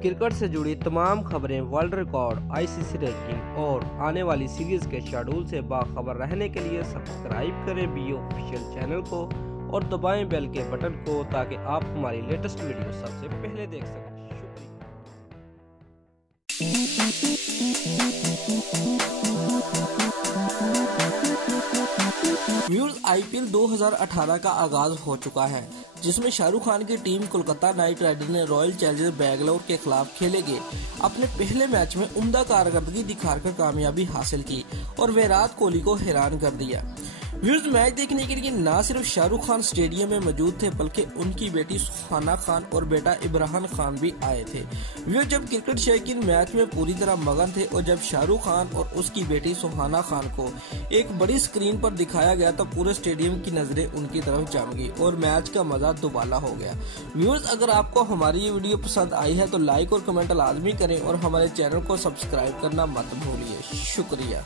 Cricket से जुड़ी तमाम खबरें, वर्ल्ड रिकॉर्ड, आईसीसी रैंकिंग और आने वाली सीरीज के शेड्यूल से बाखबर रहने के लिए सब्सक्राइब करें बी ऑफिशियल चैनल को और दबाएं बेल के बटन को ताकि आप हमारी लेटेस्ट वीडियो सबसे पहले देख सकें। व्यूअर्स, आईपीएल 2018 का आगाज हो चुका है, जिसमें शाहरुख खान की टीम कोलकाता नाइट राइडर ने रॉयल चैलेंजर्स बेंगलोर के खिलाफ खेले गए अपने पहले मैच में उम्दा कारकर्दगी दिखाकर कामयाबी हासिल की और विराट कोहली को हैरान कर दिया। व्यूअर्स, मैच देखने के लिए न सिर्फ शाहरुख खान स्टेडियम में मौजूद थे बल्कि उनकी बेटी सुहाना खान और बेटा इमरान खान भी आए थे। व्यूअर्स, जब क्रिकेट शौकीन मैच में पूरी तरह मगन थे और जब शाहरुख खान और उसकी बेटी सुहाना खान को एक बड़ी स्क्रीन पर दिखाया गया तो पूरे स्टेडियम की नजरें उनकी तरफ जम गई और मैच का मजा दुबाला हो गया। व्यूअर्स, अगर आपको हमारी ये वीडियो पसंद आई है तो लाइक और कमेंट लाजमी करें और हमारे चैनल को सब्सक्राइब करना मत भूलिए। शुक्रिया।